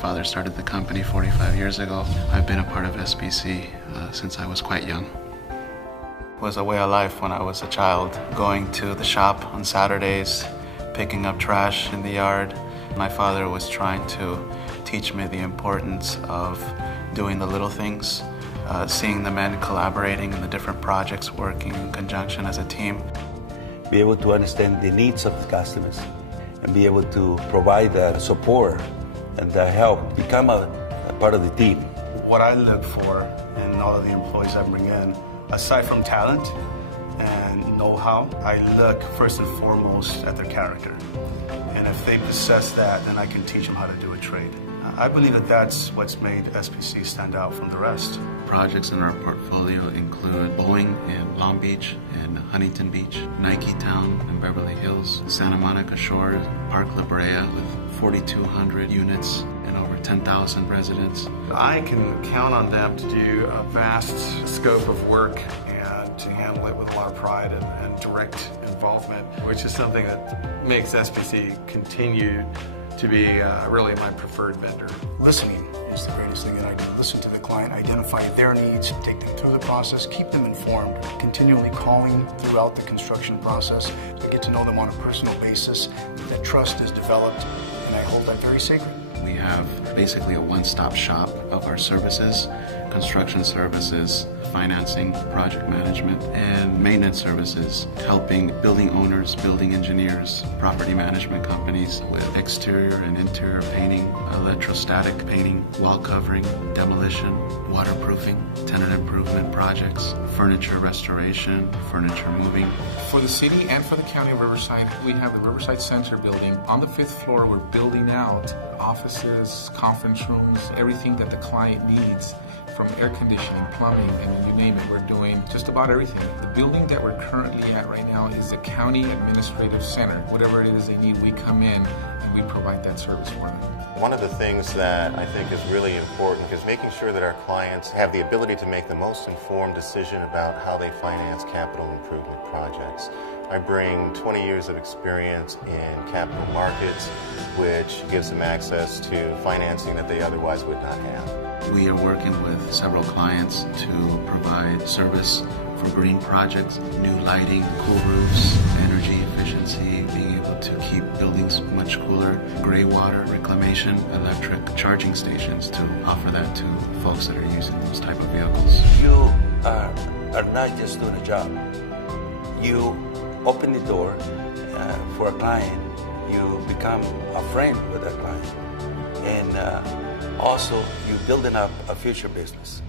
father started the company 45 years ago. I've been a part of SPC since I was quite young. It was a way of life when I was a child, going to the shop on Saturdays, picking up trash in the yard. My father was trying to teach me the importance of doing the little things, seeing the men collaborating in the different projects, working in conjunction as a team. Be able to understand the needs of the customers and be able to provide that support and that help, become a part of the team. What I look for in all of the employees I bring in, aside from talent and know-how, I look first and foremost at their character. And if they possess that, then I can teach them how to do a trade. I believe that that's what's made SPC stand out from the rest. Projects in our portfolio include Boeing in Long Beach and Huntington Beach, Nike Town in Beverly Hills, Santa Monica Shores, Park La Brea with 4,200 units and over 10,000 residents. I can count on them to do a vast scope of work and to handle it with a lot of pride and direct involvement, which is something that makes SPC continue to be really my preferred vendor. Listening is the greatest thing that I do. Listen to the client, identify their needs, take them through the process, keep them informed, continually calling throughout the construction process. I get to know them on a personal basis. That trust is developed, and I hold that very sacred. We have basically a one-stop shop of our services, construction services, financing, project management, and maintenance services, helping building owners, building engineers, property management companies with exterior and interior painting, electrostatic painting, wall covering, demolition, waterproofing, tenant improvement projects, furniture restoration, furniture moving. For the city and for the county of Riverside, we have the Riverside Center building. On the 5th floor, we're building out offices, conference rooms, everything that the client needs, from air conditioning, plumbing, and you name it, we're doing just about everything. The building that we're currently at right now is the County Administrative Center. Whatever it is they need, we come in and we provide that service for them. One of the things that I think is really important is making sure that our clients have the ability to make the most informed decision about how they finance capital improvement projects. I bring 20 years of experience in capital markets, which gives them access to financing that they otherwise would not have. We are working with several clients to provide service for green projects, new lighting, cool roofs, energy efficiency, being able to keep buildings much cooler, gray water reclamation, electric charging stations to offer that to folks that are using those type of vehicles. You are not just doing a job. You open the door for a client. You become a friend with that client. And also, you're building up a future business.